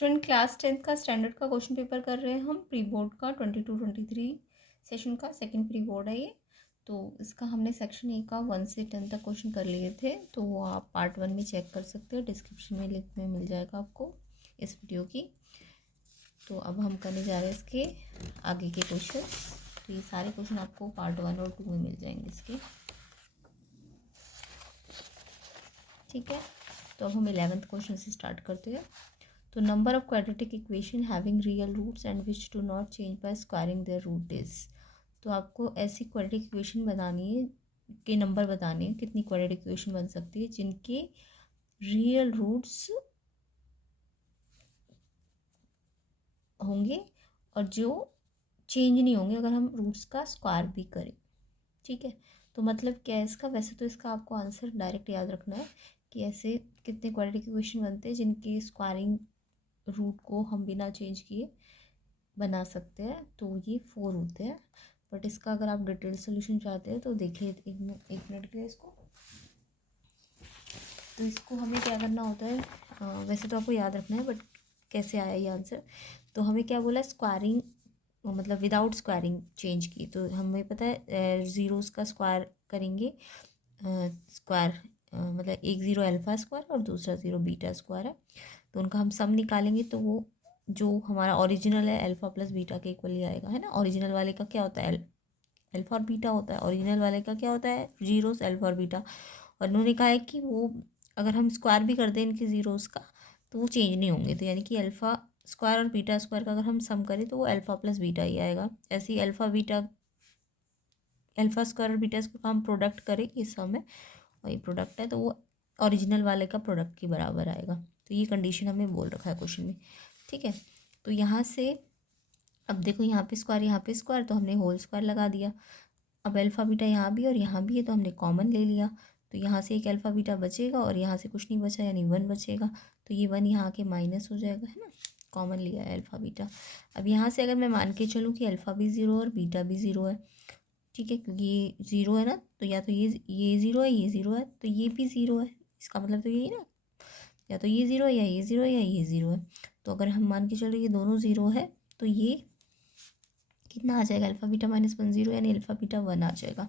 Student class 10th का standard का question paper कर रहे हैं हम प्री बोर्ड का 22-23 सेशन का सेकंड प्री बोर्ड है ये। तो इसका हमने सेक्शन ए का 1 से 10 तक क्वेश्चन कर लिए थे, तो वो आप पार्ट 1 में चेक कर सकते हो, डिस्क्रिप्शन में लिंक में मिल जाएगा आपको इस वीडियो की। तो अब हम करने जा रहे हैं इसके आगे के क्वेश्चन। तो ये सारे क्वेश्चन आपको पार्ट 1 और 2 में मिल जाएंगे इसके, ठीक है। तो अब हम 11th क्वेश्चन से स्टार्ट करते हैं। तो number of quadratic equation having real roots and which do not change by squaring their root is. तो आपको ऐसी क्वाड्रेटिक इक्वेशन बनानी है के नंबर बताने हैं, कितनी क्वाड्रेटिक इक्वेशन बन सकती है जिनके रियल रूट्स होंगे और जो चेंज नहीं होंगे अगर हम रूट्स का स्क्वायर भी करें, ठीक है। तो मतलब क्या है इसका, वैसे तो इसका आपको आंसर डायरेक्ट याद रखना है कि ऐसे कितने क्वाड्रेटिक इक्वेशन बनते हैं जिनके स्क्वायरिंग रूट को हम बिना चेंज किए बना सकते हैं। तो ये 4 होते हैं, बट इसका अगर आप डिटेल सोल्यूशन चाहते हैं तो देखिए एक मिनट के लिए इसको। तो इसको हमें क्या करना होता है, वैसे तो आपको याद रखना है बट कैसे आया ये आंसर। तो हमें क्या बोला, स्क्वायरिंग मतलब विदाउट स्क्वायरिंग चेंज की। तो हमें पता है ज़ीरोज़ का स्क्वायर करेंगे, स्क्वायर मतलब एक ज़ीरो अल्फ़ा स्क्वायर और दूसरा ज़ीरो बीटा स्क्वायर है, तो उनका हम सम निकालेंगे तो वो जो हमारा ओरिजिनल है अल्फ़ा प्लस बीटा के इक्वली आएगा, है ना। ओरिजिनल वाले का क्या होता है, अल्फ़ा और बीटा होता है। ओरिजिनल वाले का क्या होता है, जीरोस अल्फ़ा और बीटा। और उन्होंने कहा है कि वो अगर हम स्क्वायर भी कर दें इनके ज़ीरोज़ का तो वो चेंज नहीं होंगे। तो यानी कि अल्फ़ा स्क्वायर और बीटा स्क्वायर का अगर हम सम करें तो वो अल्फ़ा प्लस बीटा ही आएगा। ऐसे ही अल्फ़ा स्क्वायर और बीटा स्क्वायर का हम प्रोडक्ट करें, ये सम है और ये प्रोडक्ट है, तो वो ओरिजिनल वाले का प्रोडक्ट के बराबर आएगा। तो ये कंडीशन हमें बोल रखा है क्वेश्चन में, ठीक है। तो यहाँ से अब देखो, यहाँ पे स्क्वायर तो हमने होल स्क्वायर लगा दिया। अब अल्फ़ा बीटा यहाँ भी और यहाँ भी है तो हमने कॉमन ले लिया। तो यहाँ से एक अल्फ़ा बीटा बचेगा और यहाँ से कुछ नहीं बचा यानी 1 बचेगा। तो ये 1 यहाँ के माइनस हो जाएगा, है ना। कॉमन लिया है अल्फ़ा बीटा। अब यहाँ से अगर मैं मान के चलूँ कि अल्फ़ा भी ज़ीरो और बीटा भी ज़ीरो है, ठीक है, क्योंकि ये ज़ीरो है ना, तो या तो ये ज़ीरो है, ये ज़ीरो है, तो ये भी ज़ीरो है। इसका मतलब तो यही ना, या तो ये ज़ीरो है या ये ज़ीरो है या ये ज़ीरो है। तो अगर हम मान के चलो ये दोनों ज़ीरो है तो ये कितना आ जाएगा, अल्फ़ा बीटा माइनस 1 ज़ीरो, यानी अल्फ़ा बीटा 1 आ जाएगा।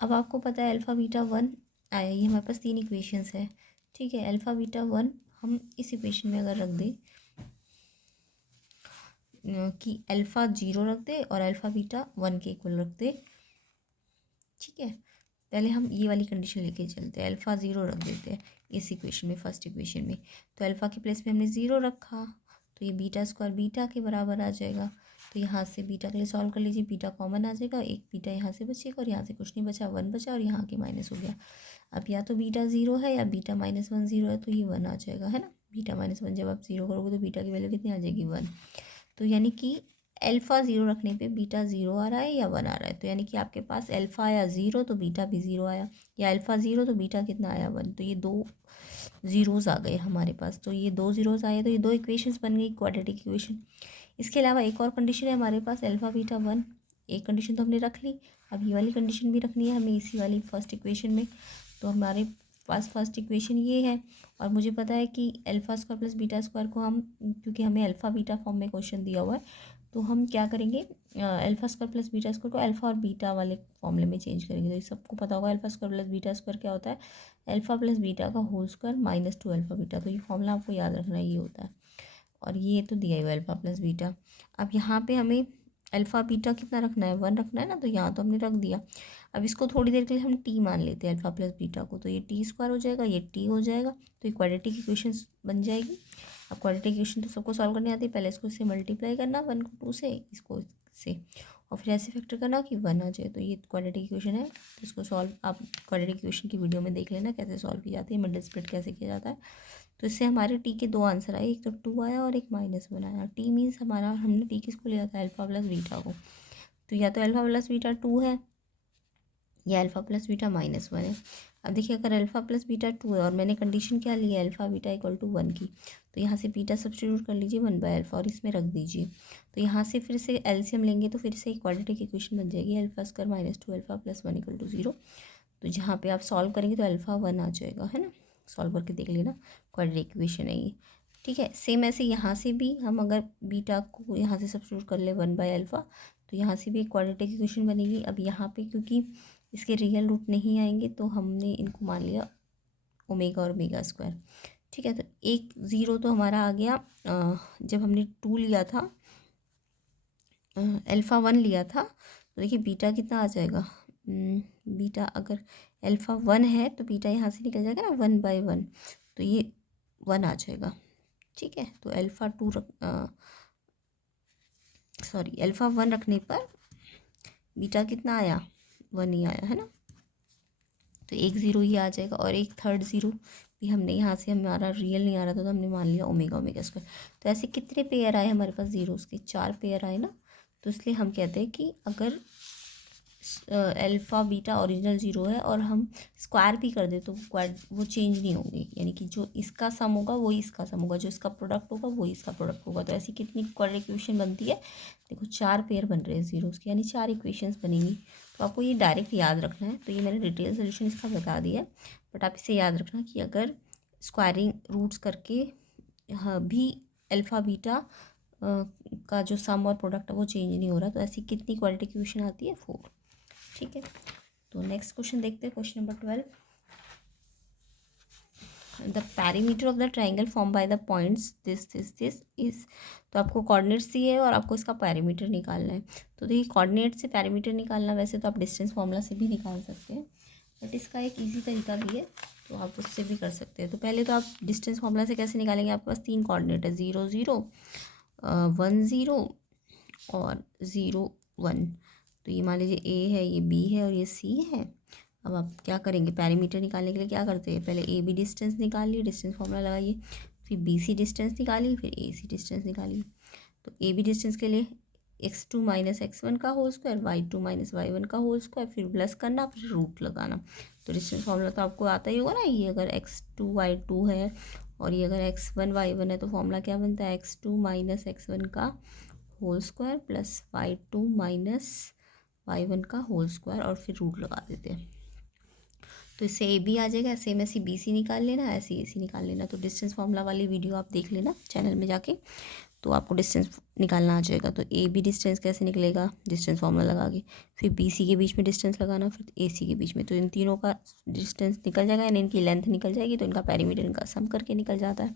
अब आपको पता है अल्फ़ा बीटा 1 आया, ये हमारे पास 3 इक्वेशंस है, ठीक है। अल्फ़ा बीटा 1 हम इस इक्वेशन में अगर रख दें कि अल्फ़ा 0 रख दे और अल्फ़ा बीटा 1 के इक्वल रख दे, ठीक है। पहले हम ये वाली कंडीशन लेके चलते हैं, अल्फ़ा 0 रख देते हैं इस इक्वेशन में, फर्स्ट इक्वेशन में। तो अल्फ़ा के प्लेस में हमने 0 रखा तो ये बीटा स्क्वायर बीटा के बराबर आ जाएगा। तो यहाँ से बीटा के लिए सॉल्व कर लीजिए, बीटा कॉमन आ जाएगा, एक बीटा यहाँ से बचेगा और यहाँ से कुछ नहीं बचा, 1 बचा और यहाँ के माइनस हो गया। अब या तो बीटा 0 है या बीटा माइनस 1 ज़ीरो है, तो ये 1 आ जाएगा, है ना। बीटा माइनस 1 जब आप 0 करोगे तो बीटा की वैल्यू कितनी आ जाएगी, 1। तो यानी कि अल्फ़ा 0 रखने पे बीटा 0 आ रहा है या 1 आ रहा है। तो यानी कि आपके पास अल्फ़ा आया 0 तो बीटा भी 0 आया, या अल्फ़ा 0 तो बीटा कितना आया, 1। तो ये 2 ज़ीरोज़ आ गए हमारे पास। तो ये 2 ज़ीरोज़ आए तो ये 2 इक्वेशंस बन गई क्वाड्रेटिक इक्वेशन। इसके अलावा एक और कंडीशन है हमारे पास, अल्फ़ा बीटा 1। एक कंडीशन तो हमने रख ली, अब ये वाली कंडीशन भी रखनी है हमें इसी वाली फर्स्ट इक्वेशन में। तो हमारे पास फर्स्ट इक्वेशन ये है और मुझे पता है कि alpha square plus beta square को हम, क्योंकि हमें अल्फ़ा बीटा फॉर्म में क्वेश्चन दिया हुआ है, तो हम क्या करेंगे, alpha square plus beta square को अल्फ़ा और बीटा वाले फॉर्मूले में चेंज करेंगे। तो ये सबको पता होगा alpha square plus beta square क्या होता है, अल्फ़ा प्लस बीटा का whole square minus 2 alpha beta. तो ये फॉर्मूला आपको याद रखना, ये होता है। और ये तो दिया ही हुआ अल्फ़ा प्लस बीटा। अब यहाँ पे हमें अल्फ़ा बीटा कितना रखना है, 1 रखना है ना, तो यहाँ तो हमने रख दिया। अब इसको थोड़ी देर के लिए हम टी मान लेते हैं अल्फ़ा प्लस बीटा को, तो ये टी स्क्वायर हो जाएगा, ये टी हो जाएगा, तो ये क्वाड्रेटिक इक्वेशन बन जाएगी। अब क्वाड्रेटिक इक्वेशन तो सबको सॉल्व करने आती है, पहले इसको इससे मल्टीप्लाई करना 1 को 2 से, इसको इससे, और फिर ऐसे फैक्टर करना कि 1 आ जाए। तो ये क्वाड्रेटिक इक्वेशन है, तो इसको सॉल्व आप क्वाड्रेटिक इक्वेशन की वीडियो में देख लेना कैसे सॉल्व की जाती है, मिडल स्प्लिट कैसे किया जाता है। तो इससे हमारे टी के 2 आंसर आए, एक तो 2 आया और एक -1 आया। टी मीन्स हमारा, हमने टी किसको लिया था, अल्फ़ा प्लस बीटा को। तो या तो अल्फ़ा प्लस बीटा 2 है या अल्फ़ा प्लस बीटा -1 है। अब देखिए, अगर अल्फ़ा प्लस बीटा 2 है और मैंने कंडीशन क्या ली है, अल्फ़ा बीटा इक्वल टू 1 की, तो यहाँ से बीटा सब्स्टिट्यूट कर लीजिए 1/अल्फ़ा और इसमें रख दीजिए। तो यहाँ से फिर से एलसीएम लेंगे तो फिर से एक क्वाड्रेटिक इक्वेशन बन जाएगी, alpha square minus 2 alpha plus 1 equal to 0। तो जहाँ पे आप सॉल्व करेंगे तो अल्फ़ा 1 आ जाएगा, है ना। सॉल्व करके देख लेना, क्वाड्रेटिक इक्वेशन है ये। ठीक है, सेम ऐसे यहाँ से भी हम अगर बीटा को यहाँ से सब्स्टिट्यूट कर ले 1/अल्फ़ा, तो यहाँ से भी एक क्वाड्रेटिक इक्वेशन बनेगी। अब यहाँ पे क्योंकि इसके रियल रूट नहीं आएंगे तो हमने इनको मान लिया ओमेगा और ओमेगा स्क्वायर। ठीक है, तो एक ज़ीरो तो हमारा आ गया जब हमने 2 लिया था, अल्फ़ा 1 लिया था, तो देखिए बीटा कितना आ जाएगा। बीटा अगर अल्फ़ा 1 है तो बीटा यहाँ से निकल जाएगा ना 1/1, तो ये 1 आ जाएगा। ठीक है, तो अल्फ़ा 2 अल्फ़ा 1 रखने पर बीटा कितना आया, 1 ही आया है ना। तो एक ज़ीरो ही आ जाएगा और एक थर्ड ज़ीरो भी हमने यहाँ से, हमारा रियल नहीं आ रहा था तो हमने मान लिया ओमेगा ओमेगा स्क्वायर। तो ऐसे कितने पेयर आए हमारे पास ज़ीरोज़ के, 4 पेयर आए ना। तो इसलिए हम कहते हैं कि अगर अल्फ़ा बीटा ओरिजिनल ज़ीरो है और हम स्क्वायर भी कर दे तो वो चेंज नहीं होंगे, यानी कि जो इसका सम होगा वही इसका सम होगा, जो इसका प्रोडक्ट होगा वही इसका प्रोडक्ट होगा। तो ऐसी कितनी क्वाड्रेटिक इक्वेशन बनती है, देखो 4 पेयर बन रहे हैं ज़ीरोज़ के, यानी 4 इक्वेशंस बनेंगी। तो आपको ये डायरेक्ट याद रखना है। तो ये मैंने डिटेल सोल्यूशन इसका बता दिया है, बट आप इसे याद रखना कि अगर स्क्वायरिंग रूट्स करके हाँ भी अल्फ़ा बीटा का जो सम और प्रोडक्ट है वो चेंज नहीं हो रहा, तो ऐसी कितनी क्वाड्रेटिक इक्वेशन आती है, 4। ठीक है, तो नेक्स्ट क्वेश्चन देखते हैं, question number 12। The perimeter of the triangle form by the points this is. तो आपको कोऑर्डिनेट्स दिए है और आपको इसका पैरीमीटर निकालना है। तो देखिए कोऑर्डिनेट से पैरीमीटर निकालना वैसे तो आप डिस्टेंस फॉर्मूला से भी निकाल सकते हैं, बट इसका एक इजी तरीका भी है, तो आप उससे भी कर सकते हैं। तो पहले तो आप डिस्टेंस फॉर्मूला से कैसे निकालेंगे, आपके पास 3 कोऑर्डिनेट है, 0 0 1 0 और 0 1। तो ये मान लीजिए ए है, ये बी है और ये सी है। अब आप क्या करेंगे, पैरीमीटर निकालने के लिए क्या करते हैं, पहले ए बी डिस्टेंस निकालिए, डिस्टेंस फॉर्मूला लगाइए, फिर बी सी डिस्टेंस निकालिए, फिर ए सी डिस्टेंस निकालिए। तो ए बी डिस्टेंस के लिए x2 माइनस x1 का whole square, y2 minus y1 का होल स्क्वायर, फिर प्लस करना, फिर रूट लगाना। तो डिस्टेंस फॉर्मूला तो आपको आता ही होगा ना, ये अगर x2 y2 है और ये अगर x1 y1 है तो फॉर्मूला क्या बनता है, x2 माइनस x1 का whole square plus y2 minus y1 का होल स्क्वायर और फिर रूट लगा देते हैं। तो इससे ए बी आ जाएगा, सेम ऐसे बी सी निकाल लेना, ऐसे ए सी निकाल लेना। तो डिस्टेंस फॉर्मूला वाली वीडियो आप देख लेना चैनल में जाके, तो आपको डिस्टेंस निकालना आ जाएगा। तो ए बी डिस्टेंस कैसे निकलेगा, डिस्टेंस फॉर्मूला लगा के, फिर बी सी के बीच में डिस्टेंस लगाना, फिर ए सी के बीच में। तो इन तीनों का डिस्टेंस निकल जाएगा, यानी इनकी लेंथ निकल जाएगी, तो इनका पैरीमीटर इनका सम करके निकल जाता है।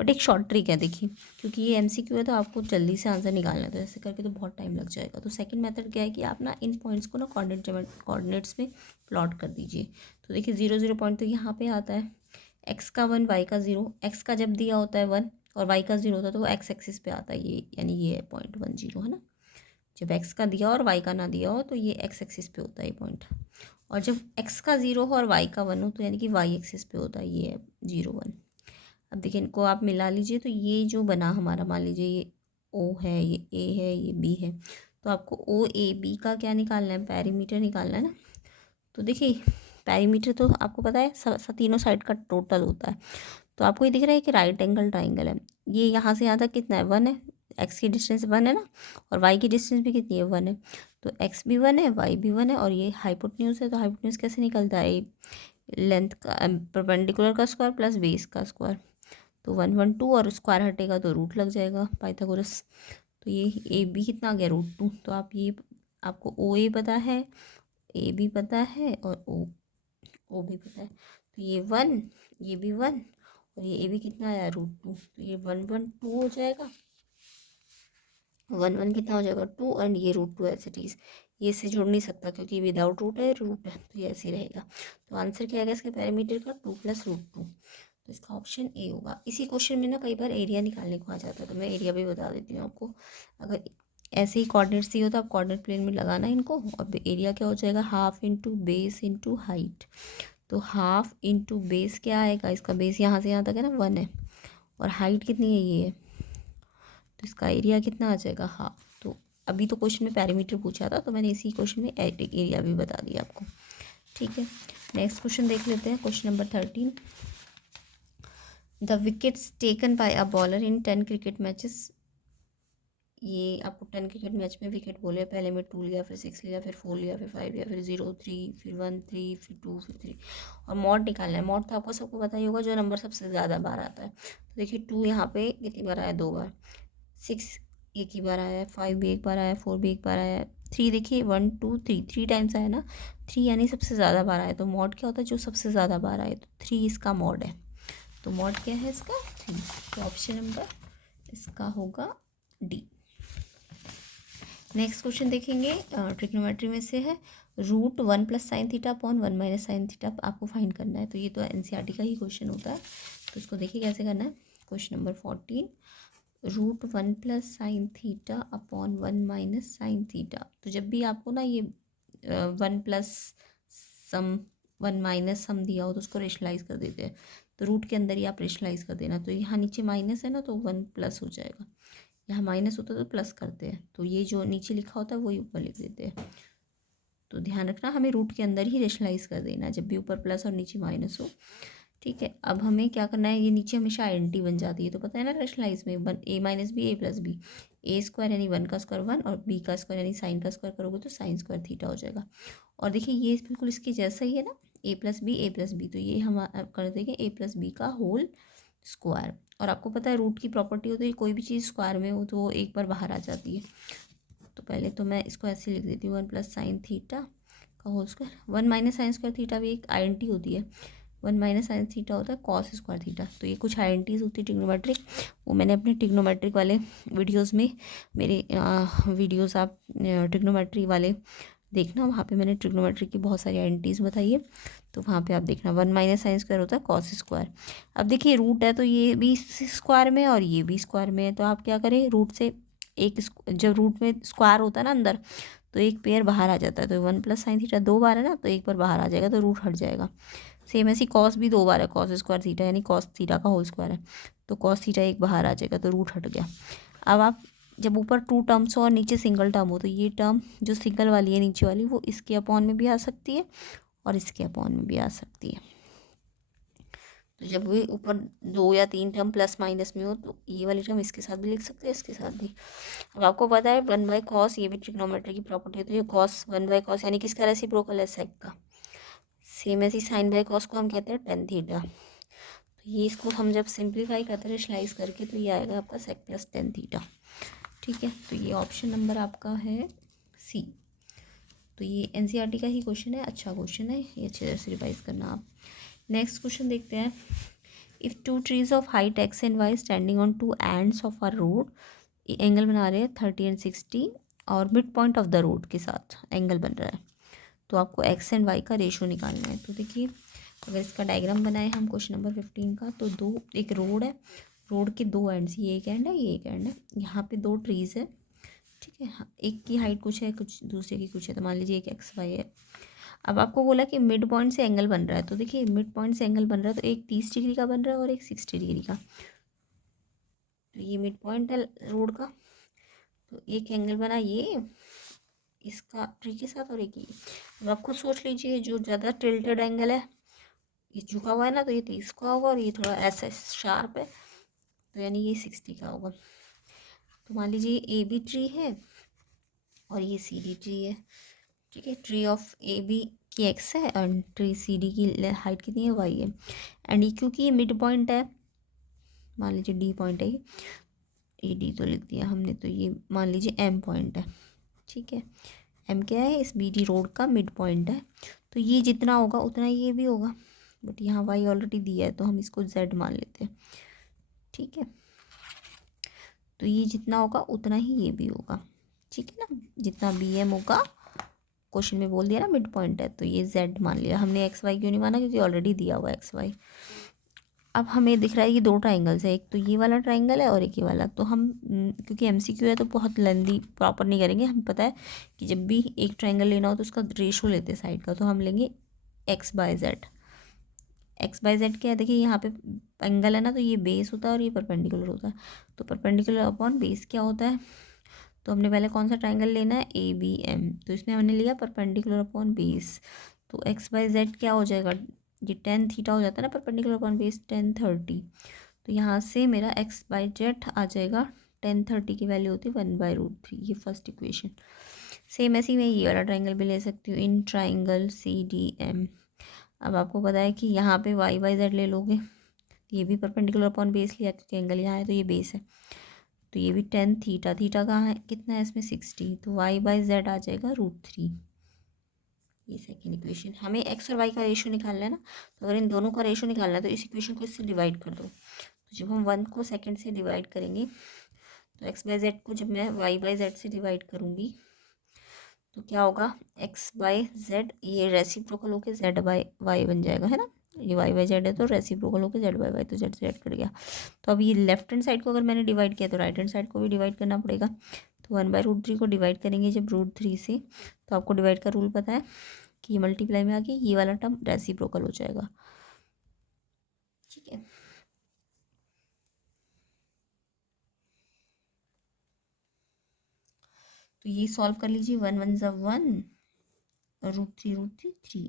बट एक शॉर्ट ट्रिक है, देखिए क्योंकि ये MCQ है तो आपको जल्दी से आंसर निकालना है, तो ऐसे करके तो बहुत टाइम लग जाएगा। तो सेकंड मेथड क्या है कि आप ना इन पॉइंट्स को ना कोऑर्डिनेट्स में प्लॉट कर दीजिए। तो देखिए 0 0 पॉइंट तो यहाँ पे आता है, x का 1 y का 0, x का जब दिया होता है 1 और y का 0 होता है तो वो x एक्सिस पे आता है, ये यानी ये है पॉइंट 1 0 है ना। जब x का दिया और y का ना दिया हो तो ये x एक्सिस पे होता है ये पॉइंट, और जब x का 0 हो और y का 1 हो तो यानी कि y एक्सिस पे होता है, ये है 0 1। अब देखिए इनको आप मिला लीजिए, तो ये जो बना हमारा, मान लीजिए ये O है, ये A है, ये B है, तो आपको OAB का क्या निकालना है, पैरीमीटर निकालना है ना। तो देखिए पैरीमीटर तो आपको पता है तीनों साइड का टोटल होता है। तो आपको ये दिख रहा है कि राइट एंगल ट्राइंगल है, ये यहाँ से यहाँ तक कितना है, 1 है, एक्स की डिस्टेंस 1 है ना, और वाई की डिस्टेंस भी कितनी है, 1 है। तो एक्स भी 1 है, वाई भी 1 है, और ये हाइपोटेन्यूज है। तो हाइपोटेन्यूज कैसे निकलता है, लेंथ का परपेंडिकुलर का स्क्वायर प्लस बेस का स्क्वायर। तो 1 1 2 और स्क्वायर हटेगा तो रूट लग जाएगा, पाइथागोरस। तो ये ए बी कितना आ गया, √2। तो आप ये आपको ओ ए पता है, ए बी पता है और ओ भी पता है। तो ये 1, ये भी 1 और ये ए बी कितना आया, √2। तो ये 1 1 2 हो जाएगा, 1 1 कितना हो जाएगा 2, एंड ये √2 एज इट इज़। ये इससे जुड़ नहीं सकता क्योंकि विदाउट रूट है, रूट है, तो ये ऐसे ही रहेगा। तो आंसर क्या आएगा इसके पैरामीटर का, 2 + √2। तो इसका ऑप्शन ए होगा। इसी क्वेश्चन में ना कई बार एरिया निकालने को आ जाता है, तो मैं एरिया भी बता देती हूँ आपको। अगर ऐसे ही कोऑर्डिनेट्स दिए हो तो आप कोऑर्डिनेट प्लेन में लगाना इनको, और एरिया क्या हो जाएगा, half into base into height. तो हाफ इंटू बेस क्या आएगा, इसका बेस यहाँ से यहाँ तक है ना 1 है, और हाइट कितनी है, ये है, तो इसका एरिया कितना आ जाएगा, हाफ। तो अभी तो क्वेश्चन में पैरामीटर पूछा था, तो मैंने इसी क्वेश्चन में एरिया भी बता दिया आपको। ठीक है, नेक्स्ट क्वेश्चन देख लेते हैं, question number 13। The wickets taken by a bowler in 10 cricket matches ये आपको 10 क्रिकेट मैच में विकेट बोले, पहले में 2 लिया, फिर 6 लिया, फिर 4 लिया, फिर 5 लिया, फिर 0 3, फिर 1 3, फिर 2, फिर 3, और मॉड निकालना है। मॉड तो आपको सबको पता ही होगा, जो नंबर सबसे ज़्यादा बार आता है। तो देखिए 2 यहाँ पे कितनी बार आया, 2 बार। 6 एक ही बार आया है, 5 भी एक बार आया है, 4 भी एक बार आया है, 3 देखिए 1 2 3 3 टाइम्स आया ना, 3 यानी सबसे ज़्यादा बार आया। तो मॉड क्या होता है, जो सबसे ज़्यादा बार आए, तो 3 इसका मॉड है। तो मॉड क्या है इसका, 3। तो ऑप्शन नंबर इसका होगा डी। नेक्स्ट क्वेश्चन देखेंगे, ट्रिग्नोमेट्री में से है, root 1 plus sine theta upon 1 minus sine theta आपको फाइंड करना है। तो ये तो एनसीईआरटी का ही क्वेश्चन होता है। तो इसको देखिए कैसे करना है। Question number 14, root 1 plus sine theta upon 1 minus sine theta. तो जब भी आपको ना ये 1 प्लस सम 1 माइनस सम दिया हो तो उसको रेशनलाइज कर देते हैं। तो रूट के अंदर ही आप रेशनलाइज कर देना। तो यहाँ नीचे माइनस है ना, तो 1 प्लस हो जाएगा। यहाँ माइनस होता है तो प्लस करते हैं, तो ये जो नीचे लिखा होता है वही ऊपर लिख देते हैं। तो ध्यान रखना, हमें रूट के अंदर ही रेशनलाइज कर देना है जब भी ऊपर प्लस और नीचे माइनस हो। ठीक है, अब हमें क्या करना है, ये नीचे हमेशा आइडेंटिटी बन जाती है, तो पता है ना रेशनलाइज में ए माइनस बी ए प्लस बी, ए स्क्वायर यानी 1 का स्क्वायर 1 और बी का स्क्वायर यानी साइन का स्क्वायर करोगे तो साइन स्क्वायर थीटा हो जाएगा। और देखिए ये बिल्कुल इसके जैसा ही है ना, ए प्लस बी ए प्लस बी, तो ये हम कर देंगे ए प्लस बी का होल स्क्वायर। और आपको पता है रूट की प्रॉपर्टी होती है, कोई भी चीज़ स्क्वायर में हो तो वो एक बार बाहर आ जाती है। तो पहले तो मैं इसको ऐसे लिख देती हूँ, 1 प्लस साइन थीटा का whole square. 1 minus sine square theta भी एक आइडेंटिटी होती है। 1 माइनस साइन थीटा होता है कॉस स्क्वायर थीटा। तो ये कुछ आइडेंटिटीज होती है ट्रिग्नोमेट्रिक, वो मैंने अपने ट्रिग्नोमेट्रिक वाले वीडियोज़ में, मेरे वीडियोज़ आप ट्रिग्नोमेट्री वाले देखना, वहाँ पे मैंने ट्रिग्नोमेट्री की बहुत सारी आइडेंटिटीज बताई है, तो वहाँ पे आप देखना। 1 माइनस साइन स्क्वायर होता है कॉस स्क्वायर। अब देखिए रूट है तो ये भी स्क्वायर में और ये भी स्क्वायर में है, तो आप क्या करें, रूट से एक जब रूट में स्क्वायर होता है ना अंदर, तो एक पेयर बाहर आ जाता है। तो 1 प्लस साइन थीटा 2 बार है ना, तो एक बार बाहर आ जाएगा तो रूट हट जाएगा। सेम ऐसी कॉस भी 2 बार है, कॉस स्क्वायर थीटा यानी कॉस थीटा का होल स्क्वायर है, तो कॉस थीटा एक बाहर आ जाएगा तो रूट हट गया। अब आप जब ऊपर 2 टर्म्स हो और नीचे सिंगल टर्म हो, तो ये टर्म जो सिंगल वाली है नीचे वाली, वो इसके अपॉन में भी आ सकती है और इसके अपॉन में भी आ सकती है। तो जब भी ऊपर 2 या 3 टर्म प्लस माइनस में हो तो ये वाली टर्म इसके साथ भी लिख सकते हैं, इसके साथ भी। अब आपको पता है 1 बाई कॉस, ये भी ट्रिग्नोमेट्री की प्रॉपर्टी होती है। कॉस 1 बाई कॉस यानी किसका रेसिप्रोकल है, सेक का। सेम ऐसी साइन बाई कॉस को हम कहते हैं टेन थीटा। तो ये इसको हम जब सिंप्लीफाई करते हैं रेशनलाइज करके, तो ये आएगा आपका सेक प्लस टेन थीटा। ठीक है, तो ये ऑप्शन नंबर आपका है सी। तो ये एनसीईआरटी का ही क्वेश्चन है, अच्छा क्वेश्चन है, ये अच्छे तरह से रिवाइज करना आप। नेक्स्ट क्वेश्चन देखते हैं। If 2 trees of height X and Y standing on 2 ends of a road, angle बना रहे हैं 30 एंड 60, और mid point of the road के साथ एंगल बन रहा है, तो आपको एक्स एंड वाई का रेशो निकालना है। तो देखिए अगर इसका डायग्राम बनाए हम क्वेश्चन नंबर 15 का, तो एक रोड है, रोड के 2 एंड्स, ये एक एंड है, ये एक एंड है, यहाँ पे 2 ट्रीज़ है। ठीक है, हाँ, एक की हाइट कुछ है, कुछ दूसरे की कुछ है, तो मान लीजिए एक एक्स वाई है। अब आपको बोला कि मिड पॉइंट से एंगल बन रहा है, तो देखिए मिड पॉइंट से एंगल बन रहा है, तो एक 30 डिग्री का बन रहा है और एक 60 डिग्री का। तो ये मिड पॉइंट है रोड का, तो एक एंगल बना ये इसका ट्री के साथ और एक ये। अब आप खुद सोच लीजिए, जो ज़्यादा टिल्टेड एंगल है, ये झुका हुआ है ना, तो ये 30 का होगा, और ये थोड़ा ऐसा शार्प है, तो यानी ये 60 का होगा। तो मान लीजिए ए बी ट्री है और ये सी डी ट्री है। ठीक है, ट्री ऑफ ए बी की एक्स है एंड ट्री सी डी की हाइट कितनी है, वाई है। एंड ये क्योंकि ये मिड पॉइंट है, मान लीजिए डी पॉइंट है ये डी तो लिख दिया हमने, तो ये मान लीजिए एम पॉइंट है। ठीक है, एम क्या है, इस बी डी रोड का मिड पॉइंट है, तो ये जितना होगा उतना ये भी होगा, बट यहाँ वाई ऑलरेडी दिया है तो हम इसको जेड मान लेते हैं। ठीक है, तो ये जितना होगा उतना ही ये भी होगा। ठीक है ना, जितना बी एम होगा, क्वेश्चन में बोल दिया ना मिड पॉइंट है, तो ये जेड मान लिया हमने। एक्स वाई क्यों नहीं माना, क्योंकि ऑलरेडी दिया हुआ है एक्स वाई। अब हमें दिख रहा है कि 2 ट्राइंगल्स है, एक तो ये वाला ट्राइंगल है और एक ये वाला। तो हम क्योंकि एमसीक्यू है तो बहुत लेंदी प्रॉपर नहीं करेंगे, हम पता है कि जब भी एक ट्राइंगल लेना हो तो उसका रेशो लेते हैं साइड का, तो हम लेंगे X by Z. X by Z क्या है, देखिए यहाँ पे एंगल है ना, तो ये बेस होता है और ये परपेंडिकुलर होता है। तो परपेंडिकुलर अपॉन बेस क्या होता है, तो हमने पहले कौन सा ट्राइंगल लेना है, ए बी एम, तो इसमें हमने लिया परपेंडिकुलर अपॉन बेस। तो एक्स बाय जेड क्या हो जाएगा, ये टेन थीटा हो जाता है ना, परपेंडिकुलर अपॉन बेस 10 30। तो यहाँ से मेरा एक्स बाय जेड आ जाएगा 1030 की वैल्यू होती है 1/√3, ये फर्स्ट इक्वेशन। सेम ऐसे ही मैं ये वाला ट्राइंगल भी ले सकती हूँ, इन ट्राइंगल CDM। अब आपको पता है कि यहाँ पे y/z ले लोगे, ये भी परपेंडिकुलर अपॉन बेस लिया क्योंकि एंगल यहाँ है तो ये बेस है, तो ये भी 10 थीटा, थीटा कहाँ है, कितना है इसमें 60, तो y/z आ जाएगा √3। ये सेकेंड इक्वेशन। हमें x और y का रेशो निकालना है ना, तो अगर इन दोनों का रेशो निकालना है तो इस इक्वेशन को इससे डिवाइड कर दो। तो जब हम 1 को सेकेंड से डिवाइड करेंगे तो x/z को जब मैं y/z से डिवाइड करूँगी तो क्या होगा, x/z ये रेसिप्रोकल होकर z/y बन जाएगा, है ना, ये y/z है तो रेसिप्रोकल होकर z/y, तो z से z कट गया। तो अब ये लेफ्ट हैंड साइड को अगर मैंने डिवाइड किया तो राइट हैंड साइड को भी डिवाइड करना पड़ेगा। तो 1/√3 को डिवाइड करेंगे जब √3 से, तो आपको डिवाइड का रूल पता है कि ये मल्टीप्लाई में आके ये वाला टर्म रेसिप्रोकल हो जाएगा, ठीक है। तो ये सॉल्व कर लीजिए, 1 1 ज़ा 1, √3 3,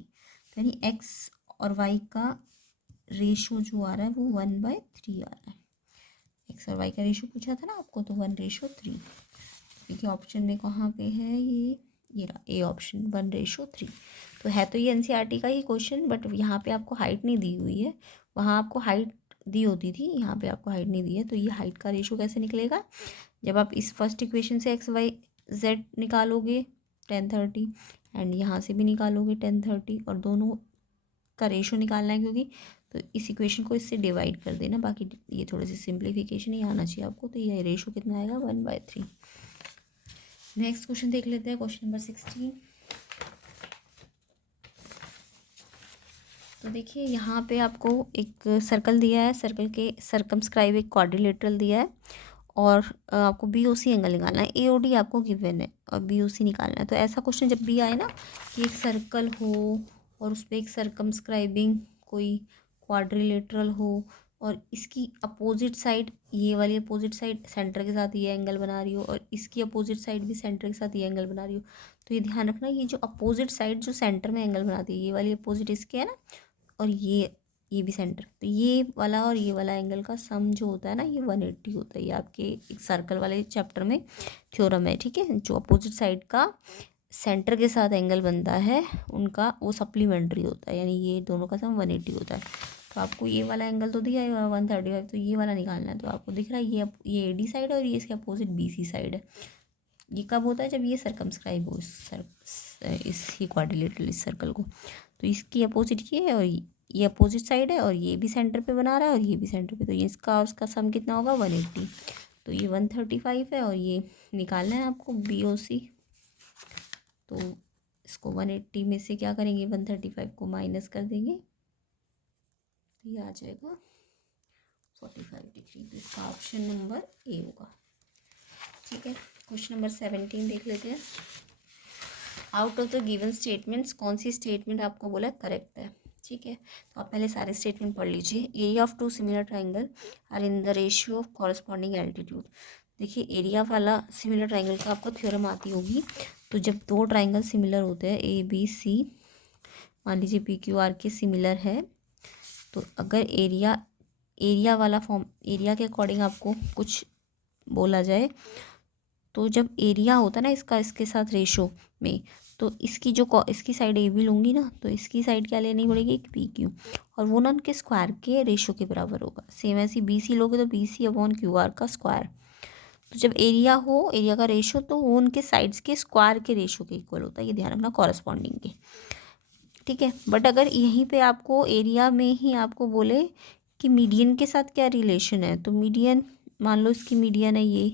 तो यानी x और y का रेशो जो आ रहा है वो 1/3 आ रहा है। एक्स और वाई का रेशो पूछा था ना आपको, तो 1/3। देखिए ऑप्शन में कहाँ पे है ये रहा ए ऑप्शन, 1/3। तो है तो ये एनसीईआरटी का ही क्वेश्चन, बट यहाँ पे आपको हाइट नहीं दी हुई है, वहाँ आपको हाइट दी होती थी, यहाँ पे आपको हाइट नहीं दी है। तो ये हाइट का रेशो कैसे निकलेगा, जब आप इस फर्स्ट इक्वेशन से x/y/z निकालोगे 1030 एंड यहाँ से भी निकालोगे 1030, और दोनों का रेशो निकालना है क्योंकि, तो इस इक्वेशन को इससे डिवाइड कर देना, बाकी ये थोड़ी सी सिंप्लीफिकेशन ही आना चाहिए आपको। तो ये रेशो कितना आएगा, 1/3। नेक्स्ट क्वेश्चन देख लेते हैं, क्वेश्चन नंबर 16। तो देखिए यहाँ पे आपको एक सर्कल दिया है, सर्कल के सर्कमस्क्राइब एक क्वाड्रिलेटरल दिया है, और आपको BOC एंगल निकालना है। AOD आपको गिवन है और BOC निकालना है। तो ऐसा क्वेश्चन जब भी आए ना कि एक सर्कल हो और उस पर एक सर्कमस्क्राइबिंग कोई क्वाड्रिलेटरल हो, और इसकी अपोजिट साइड, ये वाली अपोजिट साइड सेंटर के साथ ये एंगल बना रही हो, और इसकी अपोजिट साइड भी सेंटर के साथ ये एंगल बना रही हो, तो ये ध्यान रखना, ये जो अपोजिट साइड जो सेंटर में एंगल बनाती है, ये वाली अपोजिट इसके है ना, और ये भी सेंटर, तो ये वाला और ये वाला एंगल का सम जो होता है ना, ये 180 होता है। ये आपके एक सर्कल वाले चैप्टर में थ्योरम है, ठीक है। जो अपोजिट साइड का सेंटर के साथ एंगल बनता है उनका वो सप्लीमेंट्री होता है, यानी ये दोनों का सम 180 होता है। तो आपको ये वाला एंगल तो दिया है 135, तो ये वाला निकालना है। तो आपको दिख रहा है ये AD साइड और ये इसके अपोजिट BC साइड है। ये कब होता है, जब ये सर्कमस्क्राइब हो इस क्वाड्रिलेटरल इस सर्कल को। तो इसकी अपोजिट ये है और ये अपोजिट साइड है, और ये भी सेंटर पे बना रहा है और ये भी सेंटर पे, तो ये इसका और उसका सम कितना होगा, 180। तो ये 135 है, और ये निकालना है आपको BOC। तो इसको 180 में से क्या करेंगे, 135 को माइनस कर देंगे, तो ये आ जाएगा 45 डिग्री। तो इसका ऑप्शन नंबर ए होगा, ठीक है। क्वेश्चन नंबर 17 देख लेते हैं। Out of the given statements कौन सी स्टेटमेंट आपको बोला करेक्ट है, ठीक है। तो आप पहले सारे स्टेटमेंट पढ़ लीजिए। Area of 2 similar triangle are in the ratio of corresponding altitude. देखिए एरिया वाला सिमिलर ट्राइंगल का आपको थ्योरम आती होगी। तो जब दो ट्राइंगल सिमिलर होते हैं ABC, मान लीजिए PQR के सिमिलर है, तो अगर एरिया वाला फॉर्म, एरिया के अकॉर्डिंग आपको कुछ बोला जाए, तो जब एरिया होता है ना इसका इसके साथ रेशो में, तो इसकी साइड AB लूँगी ना, तो इसकी साइड क्या लेनी पड़ेगी, एक PQ, और वो ना उनके स्क्वायर के रेशो के बराबर होगा। सेम ऐसे BC लोगे तो BC/QR का स्क्वायर। तो जब एरिया हो, एरिया का रेशो, तो वो उनके साइड्स के स्क्वायर के रेशो के इक्वल होता है, ये ध्यान रखना, कॉरस्पॉन्डिंग के, ठीक है। बट अगर यहीं पे आपको एरिया में ही आपको बोले कि मीडियन के साथ क्या रिलेशन है, तो मीडियन, मान लो इसकी मीडियन है, ये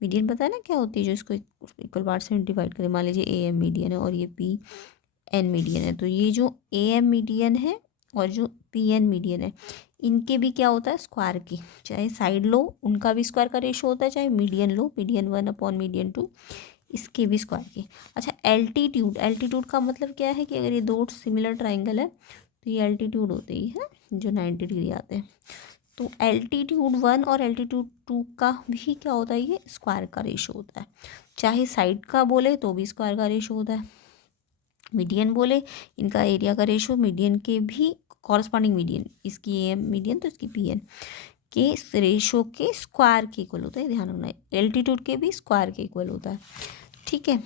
मीडियन पता है ना क्या होती है, जो इसको इक्वल पार्ट से डिवाइड करें। मान लीजिए AM मीडियन है और ये PN मीडियन है, तो ये जो AM मीडियन है और जो PN मीडियन है, इनके भी क्या होता है, स्क्वायर के, चाहे साइड लो उनका भी स्क्वायर का रेशो होता है, चाहे मीडियन लो, मीडियन 1/मीडियन 2, इसके भी स्क्वायर के। अच्छा एल्टीट्यूड का मतलब क्या है कि अगर ये दो सिमिलर ट्राइंगल है तो ये एल्टीट्यूड होते ही है जो 90 डिग्री आते हैं। तो एल्टीट्यूड 1 और एल्टीट्यूड 2 का भी क्या होता है, ये स्क्वायर का रेशो होता है। चाहे साइड का बोले तो भी स्क्वायर का रेशो होता है। मीडियन बोले, इनका एरिया का रेशो, मीडियन के भी कॉरस्पॉन्डिंग मीडियन, इसकी AM मीडियन तो इसकी PN, के रेशो के स्क्वायर के इक्वल होता है, ध्यान रखना है, एल्टीट्यूड के भी स्क्वायर के इक्वल होता है, ठीक है।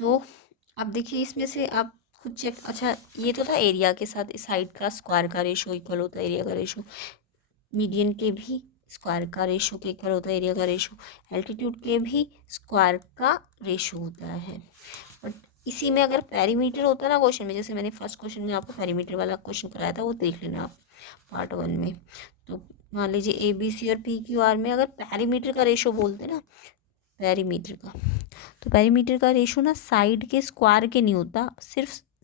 तो अब देखिए इसमें से आप खुद चेक, अच्छा ये तो था एरिया के साथ साइड का स्क्वायर का रेशो इक्वल होता है एरिया का रेशो, मीडियन के भी स्क्वायर का रेशो के इक्वल होता है एरिया का रेशो, एल्टीट्यूड के भी स्क्वायर का रेशो होता है। बट इसी में अगर पेरीमीटर होता है ना क्वेश्चन में, जैसे मैंने फर्स्ट क्वेश्चन में आपको पेरीमीटर वाला क्वेश्चन कराया था, वो देख लेना आप पार्ट 1 में। तो मान लीजिए ABC और PQR में अगर पेरीमीटर का रेशो बोलते ना, पेरीमीटर का, तो पेरीमीटर का रेशो ना साइड के स्क्वायर के नहीं होता,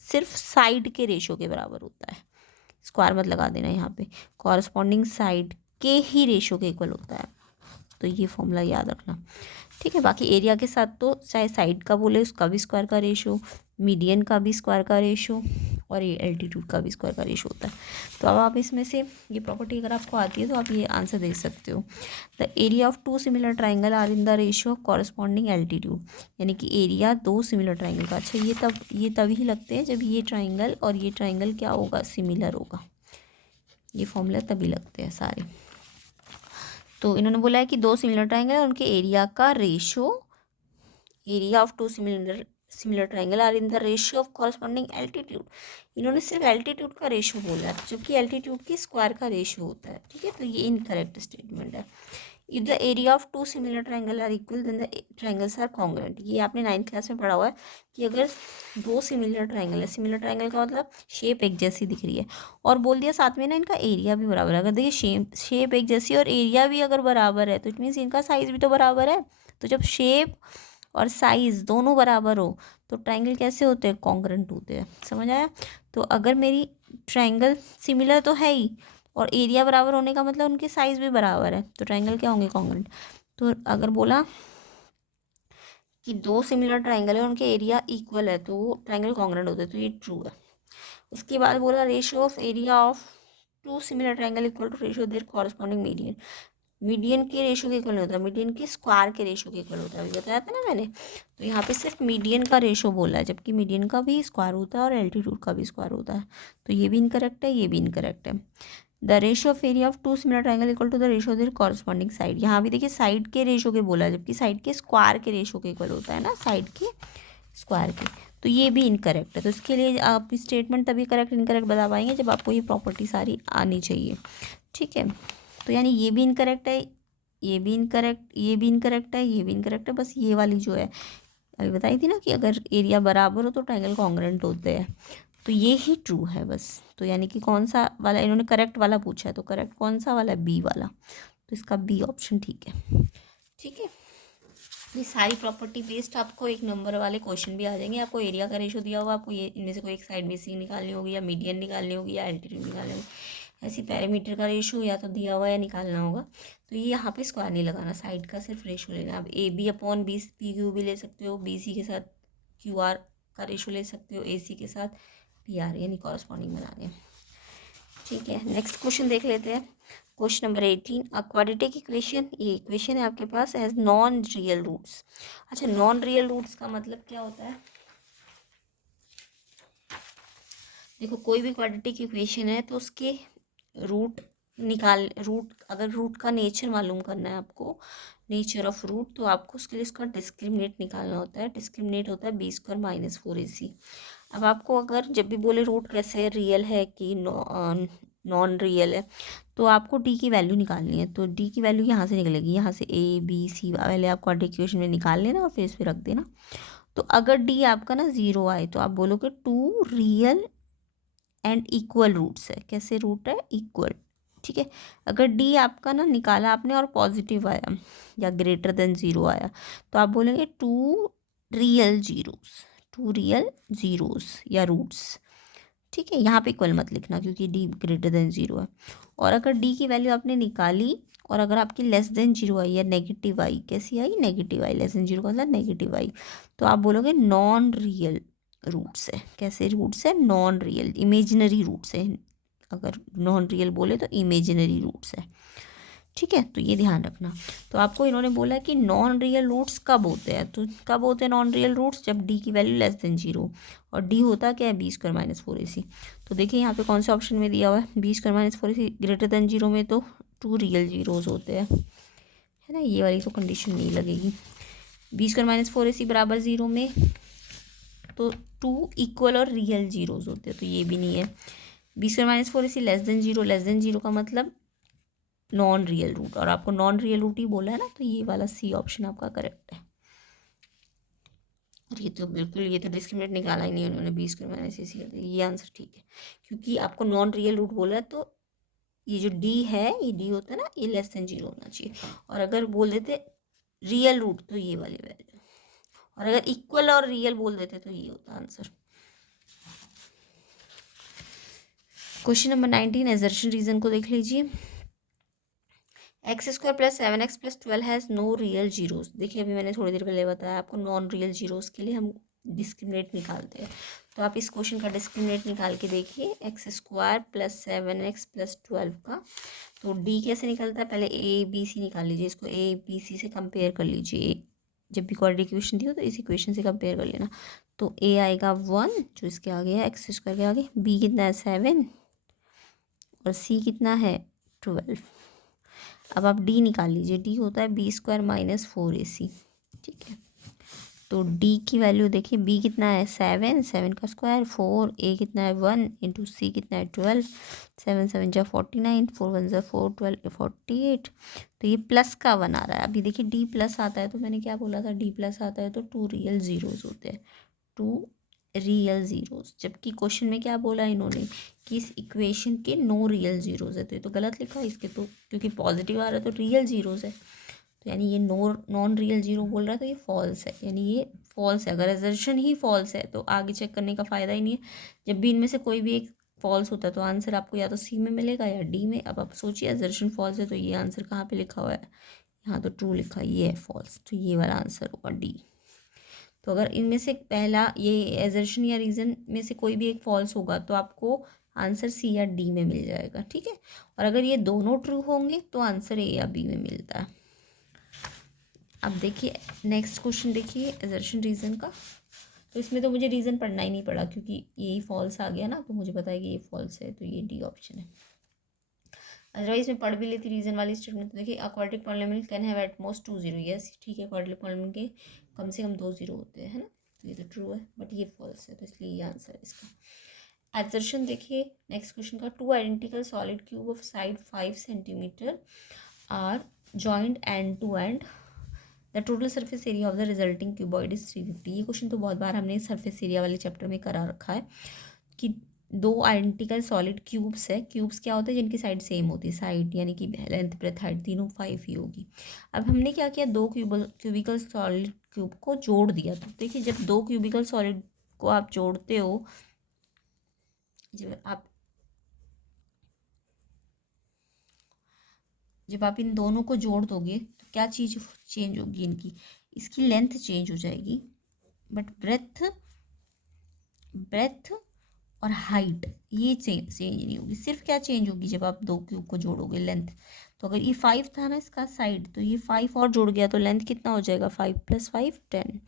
सिर्फ साइड के रेशो के बराबर होता है। स्क्वायर मत लगा देना यहाँ पे, कॉरस्पॉन्डिंग साइड के ही रेशो के इक्वल होता है, तो ये फॉर्मूला याद रखना, ठीक है। बाकी एरिया के साथ तो चाहे साइड का बोले उसका भी स्क्वायर का रेशो, मीडियन का भी स्क्वायर का रेशो, और ये एल्टीट्यूड का भी स्क्वायर का रेशो होता है। तो अब आप इसमें से ये प्रॉपर्टी अगर आपको आती है तो आप ये आंसर दे सकते हो, the area of 2 similar triangle are in the ratio of corresponding altitude, यानी कि एरिया 2 सिमिलर ट्राइंगल का, अच्छा ये तभी लगते हैं जब ये ट्राइंगल और ये ट्राइंगल क्या होगा, सिमिलर होगा, ये फॉर्मूला तभी लगते हैं सारे। तो इन्होंने बोला है कि 2 सिमिलर ट्राइंगल और उनके एरिया का ratio, area of 2 similar triangle are in the ratio of corresponding altitude, इन्होंने सिर्फ एल्टीट्यूड का रेशो बोला है, जबकि एल्टीट्यूड के स्क्वायर का रेशो होता है, ठीक है। तो ये इनकरेक्ट स्टेटमेंट है। If the area of 2 similar triangle are equal then the triangles are congruent, ये आपने 9th क्लास में पढ़ा हुआ है कि अगर 2 सिमिलर ट्राइंगल है, सिमिलर ट्राइंगल का मतलब शेप एक जैसी दिख रही है, और बोल दिया साथ में ना इनका एरिया भी बराबर है, अगर देखिए शेप एक जैसी और एरिया भी अगर बराबर है तो इट मीन्स इनका साइज भी तो बराबर है। तो जब शेप और साइज दोनों बराबर हो तो ट्राइंगल कैसे होते हैं, कॉन्ग्रुएंट होते हैं, समझ आया। तो अगर मेरी ट्राइंगल सिमिलर तो है ही और एरिया बराबर होने का मतलब उनके साइज भी बराबर है, तो ट्राइंगल क्या होंगे, कॉन्ग्रुएंट। तो अगर बोला कि 2 सिमिलर ट्राइंगल है और उनके एरिया इक्वल है तो वो ट्राइंगल कॉन्ग्रुएंट होते हैं, तो ये ट्रू है। उसके बाद बोला ratio of area of 2 similar triangle equal to ratio their corresponding median, median के रेशो के इक्वल नहीं होता, मीडियन के स्क्वायर के रेशो के इक्वल होता है, अभी बताया था ना मैंने। तो यहाँ पे सिर्फ मीडियन का रेशो बोला है, जबकि मीडियन का भी स्क्वायर होता है और एल्टीट्यूड का भी स्क्वायर होता है, तो ये भी इनकरेक्ट है, ये भी इनकरेक्ट है। The ratio of area of 2 similar triangle equal to the ratio of their corresponding side, यहाँ भी देखिए साइड के रेशो के बोला है, जबकि साइड के स्क्वायर के रेशो के इक्वल होता है ना, साइड के स्क्वायर के, तो ये भी इनकरेक्ट है। तो इसके लिए आप स्टेटमेंट तभी करेक्ट इनकरेक्ट बता पाएंगे जब आपको ये प्रॉपर्टी सारी आनी चाहिए, ठीक है। तो यानी ये भी इनकरेक्ट है, ये भी इनकरेक्ट, ये भी इनकरेक्ट है, ये भी इनकरेक्ट है, बस ये वाली जो है अभी बताई थी ना कि अगर एरिया बराबर हो तो ट्राइंगल कॉन्ग्रुएंट होते हैं, तो ये ही ट्रू है बस। तो यानी कि कौन सा वाला इन्होंने करेक्ट वाला पूछा है, तो करेक्ट कौन सा वाला, बी वाला, तो इसका बी ऑप्शन ठीक है, ठीक है। ये सारी प्रॉपर्टी बेस्ड आपको एक नंबर वाले क्वेश्चन भी आ जाएंगे, आपको एरिया का रेशो दिया होगा, आपको ये इनमें से कोई एक साइड में सी निकालनी होगी या मीडियन निकालनी होगी या एल्टीट्यूड निकालनी होगी, ऐसी पैरामीटर का रेशो या तो दिया हुआ या निकालना होगा। तो ये यहाँ पे स्क्वायर नहीं लगाना, साइड का सिर्फ रेशो लेना। आप AB अपॉन PQ भी ले सकते हो, BC के साथ QR का रेशो ले सकते हो, AC के साथ PR, यानी कॉरस्पॉन्डिंग बनाने, ठीक है। नेक्स्ट क्वेश्चन देख लेते हैं, question number 18, a quadratic equation, ये इक्वेशन है आपके पास, हैज नॉन रियल रूट्स। अच्छा नॉन रियल रूट्स का मतलब क्या होता है, देखो कोई भी क्वाड्रेटिक इक्वेशन है तो उसके रूट अगर रूट का नेचर मालूम करना है आपको, नेचर ऑफ रूट, तो आपको उसके लिए उसका डिस्क्रिमिनेट निकालना होता है, डिस्क्रिमिनेट होता है B² - 4AC। अब आपको अगर जब भी बोले रूट कैसे रियल है कि नॉन रियल है, तो आपको डी की वैल्यू निकालनी है, तो डी की वैल्यू यहाँ से निकलेगी, यहाँ से ABC पहले आप क्वाड्रेटिक इक्वेशन में निकाल लेना और फिर इस पर रख देना। तो अगर डी आपका ना 0 आए तो आप बोलोगे 2 रियल एंड इक्वल रूट्स है, कैसे रूट है, इक्वल, ठीक है। अगर डी आपका ना निकाला आपने और पॉजिटिव आया या ग्रेटर देन 0 आया तो आप बोलेंगे 2 रियल जीरोस या रूट्स, ठीक है। यहाँ पे इक्वल मत लिखना क्योंकि डी ग्रेटर देन 0 है। और अगर डी की वैल्यू आपने निकाली और अगर आपकी लेस देन 0 आई या नेगेटिव आई, कैसी आई, नेगेटिव आई, लेस देन 0 का मतलब नेगेटिव आई, तो आप बोलोगे नॉन रियल रूट्स है, कैसे रूट्स है, नॉन रियल, इमेजिनरी रूट्स है, अगर नॉन रियल बोले तो इमेजिनरी रूट्स है, ठीक है, तो ये ध्यान रखना। तो आपको इन्होंने बोला है कि नॉन रियल रूट्स कब होते हैं, तो कब होते हैं नॉन रियल रूट्स, जब डी की वैल्यू लेस देन 0, और डी होता क्या है b² - 4ac। तो देखिए यहाँ पे कौन से ऑप्शन में दिया हुआ है, b² - 4ac ग्रेटर देन 0 में तो 2 रियल जीरोज़ होते हैं, है ना, ये वाली तो कंडीशन नहीं लगेगी। b² - 4ac बराबर 0 में तो 2 इक्वल और रियल जीरोज़ होते हैं, तो ये भी नहीं है। b² - 4ac less than 0, less than 0 का मतलब नॉन रियल रूट, और आपको नॉन रियल रूट ही बोला है ना, तो ये वाला सी ऑप्शन आपका करेक्ट है। और ये तो बिल्कुल, ये तो डिस्क्रिमिनेट निकाला ही नहीं उन्होंने, b² - 4ac कर दिया, ये आंसर ठीक है, क्योंकि आपको नॉन रियल रूट बोला है, तो ये जो डी है, ये डी होता है ना, ये लेस देन 0 होना चाहिए, और अगर बोल देते रियल रूट तो ये वाली वैल्यू, और अगर इक्वल और रियल बोल देते तो ये होता answer. Question number 19 assertion reason को देख लीजिए। x² + 7x + 12 has no real zeros. देखिए अभी मैंने थोड़ी देर पहले बताया आपको, नॉन रियल जीरोज़ के लिए हम डिस्क्रिमिनेट निकालते हैं, तो आप इस क्वेश्चन का डिस्क्रिमिनेट निकाल के देखिए, x² + 7x + 12 का, तो d कैसे निकलता है, पहले a b c निकाल लीजिए, इसको a b c से कंपेयर कर लीजिए, जब भी क्वाड्रेटिक इक्वेशन दी हो तो इस इक्वेशन से कंपेयर कर लेना। तो a आएगा 1 जो इसके आगे है, x² के आगे, b कितना है 7 और c कितना है 12। अब आप d निकाल लीजिए, d होता है b² - 4ac, ठीक है। तो d की वैल्यू देखिए, b कितना है 7, 7 का स्क्वायर 4, a कितना है 1 इंटू c कितना है 12, 7 7 जा 49, 4 1 जा 4, 12 48, तो ये प्लस का 1 आ रहा है। अभी देखिए d प्लस आता है, तो मैंने क्या बोला था, d प्लस आता है तो 2 रियल जीरोज़ होते हैं, 2 रियल जीरोज़, जबकि क्वेश्चन में क्या बोला इन्होंने कि इस इक्वेशन के नो रियल जीरोज़ है, तो ये तो गलत लिखा है इसके, तो क्योंकि पॉजिटिव आ रहा है तो रियल जीरोज़ है, तो यानी ये नॉन रियल जीरो बोल रहा है, तो ये फॉल्स है, यानी ये फॉल्स है। अगर एजर्शन ही फॉल्स है तो आगे चेक करने का फ़ायदा ही नहीं है। जब भी इनमें से कोई भी एक फॉल्स होता है तो आंसर आपको या तो सी में मिलेगा या डी में। अब आप सोचिए एजर्शन फॉल्स है तो ये आंसर कहाँ पे लिखा हुआ है, यहाँ तो ट्रू लिखा है, ये है फॉल्स, तो ये वाला आंसर होगा डी। तो अगर इनमें से पहला ये एजर्शन या रीज़न में से कोई भी एक फॉल्स होगा तो आपको आंसर सी या डी में मिल जाएगा, ठीक है। और अगर ये दोनों ट्रू होंगे तो आंसर ए या बी में मिलता है। अब देखिए नेक्स्ट क्वेश्चन देखिए एजर्शन रीज़न का, तो इसमें तो मुझे रीज़न पढ़ना ही नहीं पड़ा क्योंकि यही फॉल्स आ गया ना, तो मुझे पता है कि ये फॉल्स है, तो ये डी ऑप्शन है। अदरवाइज मैं पढ़ भी लेती रीज़न वाली स्टेटमेंट। तो देखिए a quadratic polynomial can have at most 2 zero, yes ठीक है, क्वाड्रेटिक पॉलिनोमियल के कम से कम 2 जीरो होते हैं, है ना, तो ये तो ट्रू है, बट ये फॉल्स है, तो इसलिए ये आंसर है इसका। एजर्शन देखिए नेक्स्ट क्वेश्चन का, 2 identical solid cube of side 5 centimetre are joined end to end, the total surface area of the resulting cuboid is 350। ये क्वेश्चन तो बहुत बार हमने सरफेस एरिया वाले चैप्टर में करा रखा है कि 2 आइडेंटिकल सॉलिड क्यूब्स है। क्यूब्स क्या होते हैं, जिनकी साइड सेम होती है, साइड यानी कि लेंथ ब्रेथ हाइट तीनों 5 ही होगी। अब हमने क्या किया, 2 क्यूबिकल सॉलिड क्यूब को जोड़ दिया। तो देखिए जब 2 क्यूबिकल सॉलिड को आप जोड़ते हो, जब आप इन दोनों को जोड़ दोगे तो क्या चीज़ चेंज होगी, इनकी इसकी लेंथ चेंज हो जाएगी, बट ब्रेथ और हाइट ये चेंज नहीं होगी। सिर्फ क्या चेंज होगी, जब आप 2 क्यूब को जोड़ोगे लेंथ, तो अगर ये 5 था ना इसका साइड, तो ये 5 और जुड़ गया तो लेंथ कितना हो जाएगा, 5 + 5 10।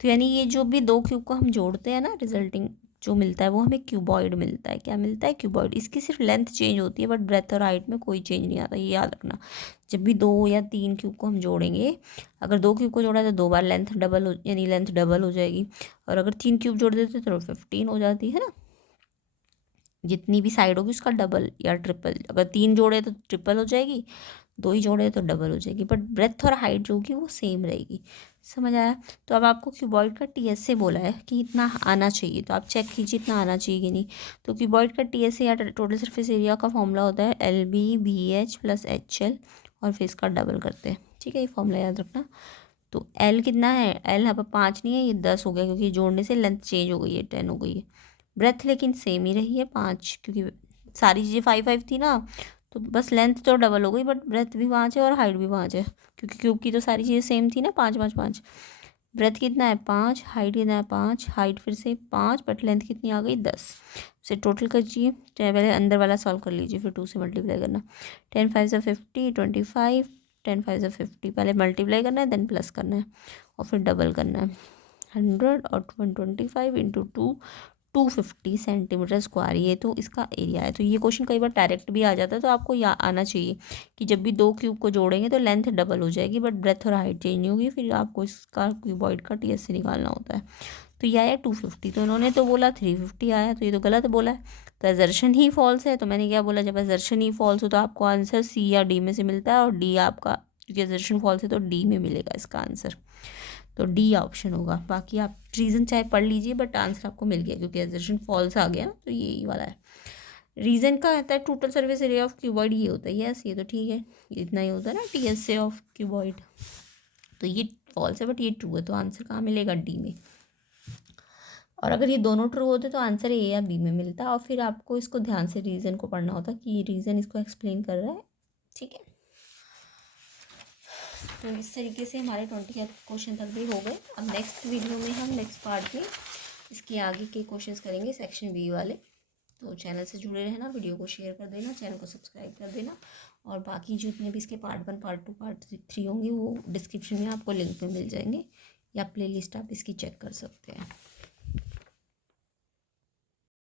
तो यानी ये जो भी 2 क्यूब को हम जोड़ते हैं ना, रिजल्टिंग जो मिलता है वो हमें क्यूबॉइड मिलता है। क्या मिलता है, क्यूबॉइड। इसकी सिर्फ लेंथ चेंज होती है, बट ब्रेथ और हाइट में कोई चेंज नहीं आता, ये याद रखना। जब भी 2 या 3 क्यूब को हम जोड़ेंगे, अगर 2 क्यूब को जोड़ा तो 2 बार लेंथ डबल हो, यानी लेंथ डबल हो जाएगी, और अगर 3 क्यूब जोड़ देते तो 15 हो जाती है ना, जितनी भी साइड होगी उसका डबल या ट्रिपल। अगर 3 जोड़े तो ट्रिपल हो जाएगी, 2 ही जोड़े तो डबल हो जाएगी, बट ब्रेथ और हाइट जो होगी वो सेम रहेगी। समझ आया। तो अब आपको क्यूबॉइड का टीएस से बोला है कि इतना आना चाहिए, तो आप चेक कीजिए इतना आना चाहिए कि नहीं। तो क्यूबॉइड का टीएस या टोटल सरफेस एरिया का फॉर्मूला होता है LB/BH + HL, और फिर इसका डबल करते हैं, ठीक है, ये फॉर्मूला याद रखना। तो L कितना है, L यहाँ पर 5 नहीं है, ये 10 हो गया, क्योंकि जोड़ने से लेंथ चेंज हो गई है, 10 हो गई है। ब्रेथ लेकिन सेम ही रही है 5, क्योंकि सारी चीज़ें 5 5 थी ना, तो बस लेंथ तो डबल हो गई, बट ब्रेथ भी 5 है और हाइट भी 5 है, क्योंकि क्यूब की तो सारी चीज़ें सेम थी ना, 5 5 5। ब्रेथ कितना है 5, हाइट कितना है 5, हाइट फिर से 5, बट लेंथ कितनी आ गई 10। से टोटल करिए, पहले अंदर वाला सॉल्व कर लीजिए फिर 2 से मल्टीप्लाई करना। 10 5 ज़ा 50, 25, 10 5 ज़ा 50, पहले मल्टीप्लाई करना है देन प्लस करना है और फिर डबल करना है। 100 और 125 इंटू 250 सेंटीमीटर स्क्वायर, ये तो इसका एरिया है। तो ये क्वेश्चन कई बार डायरेक्ट भी आ जाता है, तो आपको आना चाहिए कि जब भी दो क्यूब को जोड़ेंगे तो लेंथ डबल हो जाएगी बट ब्रेथ और हाइट चेंज होगी, फिर आपको इसका क्यूबॉइड का टीएस से निकालना होता है। तो ये आया 250, तो इन्होंने तो बोला 350 आया, तो ये तो गलत बोला है। तो एजर्शन ही फॉल्स है, तो मैंने क्या बोला, जब एजर्शन ही फॉल्स हो तो आपको आंसर सी या डी में से मिलता है, और डी आपका, क्योंकि एजर्शन फॉल्स है तो डी में मिलेगा इसका आंसर। तो डी ऑप्शन होगा। बाकी आप रीज़न चाहे पढ़ लीजिए बट आंसर आपको मिल गया क्योंकि एजर्शन फॉल्स आ गया ना, तो यही वाला है। रीज़न का आता है total surface area of cuboid, ये होता है यस, ये तो ठीक है, इतना ही होता है ना टी एस से ऑफ क्यूबॉइड। तो ये फॉल्स है बट ये ट्रू है, तो आंसर कहाँ मिलेगा, डी में। और अगर ये दोनों ट्रू होते तो आंसर ए या बी में मिलता, और फिर आपको इसको ध्यान से रीज़न को पढ़ना होता कि ये रीज़न इसको एक्सप्लेन कर रहा है, ठीक है। तो इस तरीके से हमारे 20 क्वेश्चन तक भी हो गए। अब नेक्स्ट वीडियो में हम नेक्स्ट पार्ट में इसके आगे के क्वेश्चंस करेंगे सेक्शन बी वाले। तो चैनल से जुड़े रहना, वीडियो को शेयर कर देना, चैनल को सब्सक्राइब कर देना, और बाकी जितने भी इसके पार्ट 1 पार्ट 2 पार्ट 3 होंगे वो डिस्क्रिप्शन में आपको लिंक में मिल जाएंगे, या प्लेलिस्ट आप इसकी चेक कर सकते हैं।